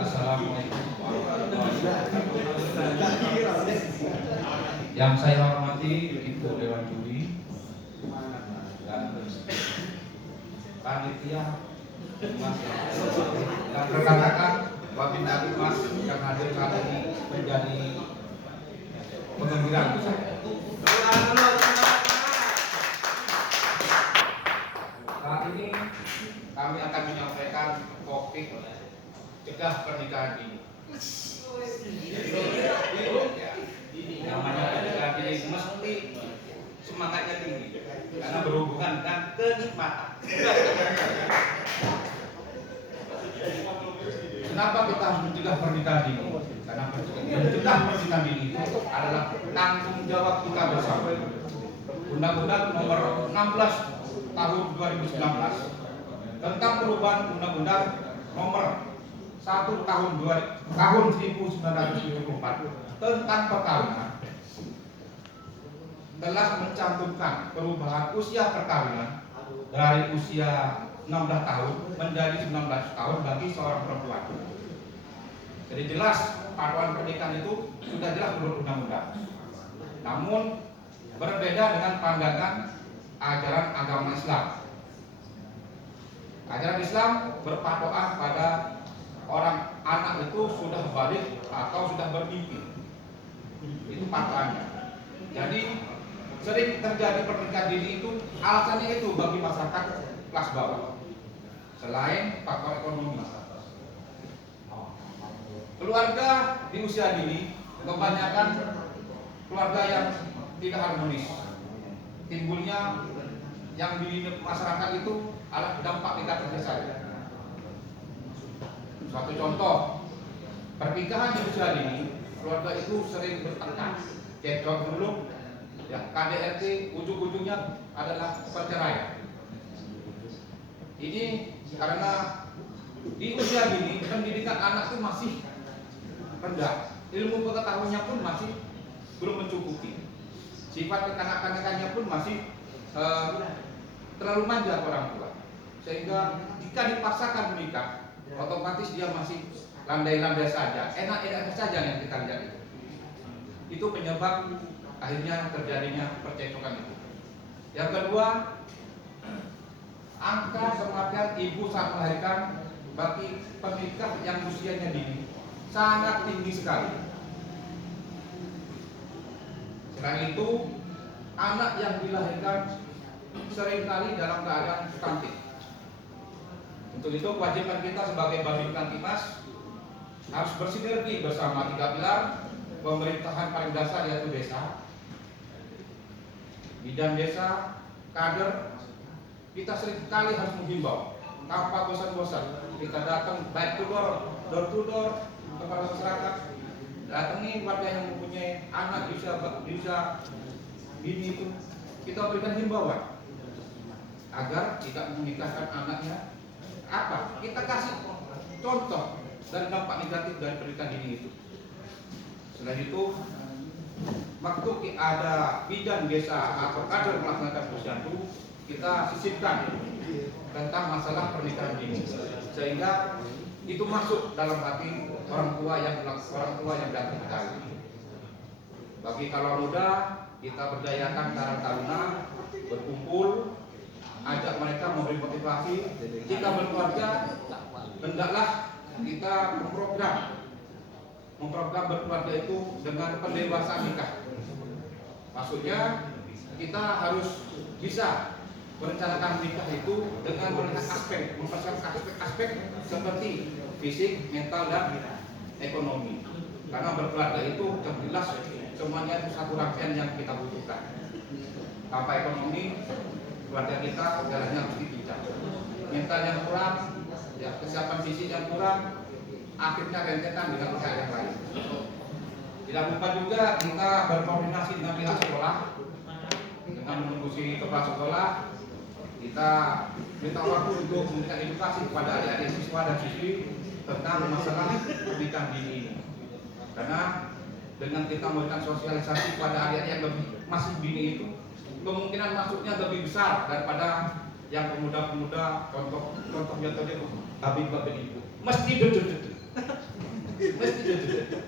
Assalamualaikum warahmatullahi wabarakatuh. Yang saya hormati Ibu Dewan Juri dan panitia Mas dan rekan-rekan Wabinda Mas yang hadir saat ini menjadi penggembiraan saya. Saat ini kami akan menyampaikan topik cegah pernikahan dini. Namanya pernikahan dini mesti semangatnya tinggi karena berhubungan dengan kenikmatan. Kenapa kita harus mencegah pernikahan dini? Karena mencegah pernikahan dini itu adalah tanggung jawab kita bersama. Undang-Undang Nomor 16 Tahun 2019 tentang perubahan Undang-Undang Nomor 1 Tahun 1974 tentang perkawinan telah mencantumkan perubahan usia perkawinan dari usia 16 tahun menjadi 19 tahun bagi seorang perempuan. Jadi jelas patokan pernikahan itu sudah jelas menurut undang-undang. Namun berbeda dengan pandangan ajaran agama Islam. Ajaran Islam berpatokan pada orang anak itu sudah balik atau sudah bermimpi. Itu patokannya. Jadi sering terjadi pernikahan dini itu alasannya itu bagi masyarakat kelas bawah. Selain faktor ekonomi, keluarga di usia dini kebanyakan keluarga yang tidak harmonis. Timbulnya yang di masyarakat itu adalah dampak negatifnya saja. Suatu contoh, pernikahan di usia dini, keluarga itu sering bertengkar, cekcok dulu, ya KDRT ujung-ujungnya adalah perceraian. Ini karena di usia dini pendidikan anak itu masih rendah, ilmu pengetahuannya pun masih belum mencukupi, sifat kekanak-kanakannya pun masih terlalu manja orang tua, sehingga jika dipaksakan menikah, otomatis dia masih landai-landai saja, enak-enak saja yang kita lihat itu. Itu penyebab akhirnya terjadinya percekcokan itu. Yang kedua, angka kematian ibu saat melahirkan bagi penikah yang usianya dini sangat tinggi sekali. Selain itu, anak yang dilahirkan seringkali dalam keadaan stunting. Untuk itu kewajiban kita sebagai Babin Kamtibmas harus bersinergi bersama 3 pilar pemerintahan paling dasar, yaitu desa, bidan desa, kader. Kita seringkali harus menghimbau tanpa bosan-bosan. Kita datang baik to door kepada masyarakat, datangi warga yang mempunyai anak di usia dini itu, kita berikan himbauan agar tidak menikahkan anaknya. Apa? Kita kasih contoh dari dampak negatif dari pernikahan dini itu. Selain itu, waktu ada bidan desa atau kader melaksanakan posyandu, kita sisipkan tentang masalah pernikahan dini, sehingga itu masuk dalam hati orang tua yang datang ke kami. Bagi kaula muda, kita berdayakan karang taruna berkumpul, ajak mereka memberi motivasi. Jika berkeluarga, hendaklah kita memprogram berkeluarga itu dengan pendewasaan nikah. Maksudnya kita harus bisa merencanakan nikah itu dengan melihat aspek seperti fisik, mental, dan ekonomi. Karena berkeluarga itu jelas semuanya itu satu rangkaian yang kita butuhkan. Tanpa ekonomi, keluarga kita jalannya mesti pincang. Mental yang kurang, ya kesiapan fisik yang kurang, akhirnya rentetan dengan pihak yang lain. Tidak lupa juga kita berkoordinasi dengan pihak sekolah, dengan menunggu si kepala sekolah. Kita minta waktu untuk memberikan edukasi kepada adik-adik siswa dan siswi tentang masalah pernikahan dini ini. Karena dengan kita memberikan sosialisasi kepada adik-adik yang masih dini itu, kemungkinan masuknya lebih besar daripada yang pemuda-pemuda contoh-contohnya Habib Ibu mesti duduk mesti duduk